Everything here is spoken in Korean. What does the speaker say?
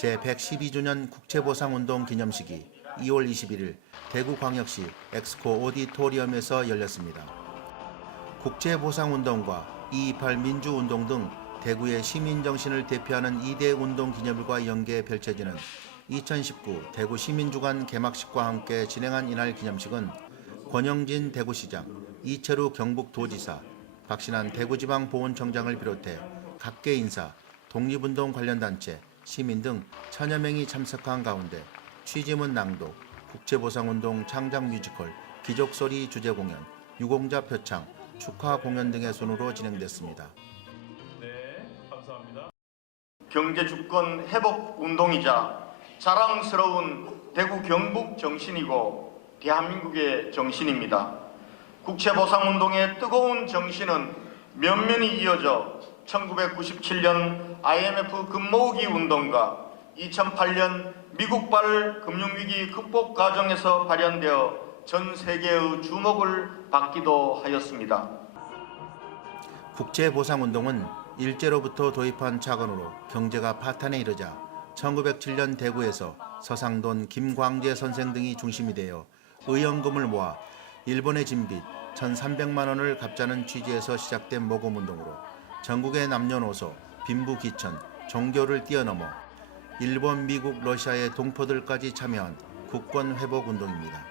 제112주년 국채보상운동 기념식이 2월 21일 대구광역시 엑스코 오디토리엄에서 열렸습니다. 국채보상운동과 228 민주운동 등 대구의 시민정신을 대표하는 2대 운동 기념일과 연계해 펼쳐지는 2019 대구 시민주간 개막식과 함께 진행한 이날 기념식은 권영진 대구시장, 이철우 경북도지사, 박신한 대구지방보훈청장을 비롯해 각계 인사, 독립운동 관련 단체, 시민 등 천여 명이 참석한 가운데 취지문 낭독, 국채보상운동 창작 뮤지컬, 기적소리 주제 공연, 유공자 표창, 축하 공연 등의 순으로 진행됐습니다. 네, 감사합니다. 경제 주권 회복 운동이자 자랑스러운 대구 경북 정신이고 대한민국의 정신입니다. 국채보상 운동의 뜨거운 정신은 면면이 이어져 1997년 IMF 금모으기 운동과 2008년 미국발 금융위기 극복 과정에서 발현되어 전 세계의 주목을 받기도 하였습니다. 국채보상운동은 일제로부터 도입한 차관으로 경제가 파탄에 이르자 1907년 대구에서 서상돈 김광재 선생 등이 중심이 되어 의연금을 모아 일본의 진빚 1,300만 원을 갚자는 취지에서 시작된 모금운동으로 전국의 남녀노소, 빈부귀천, 종교를 뛰어넘어 일본, 미국, 러시아의 동포들까지 참여한 국권 회복 운동입니다.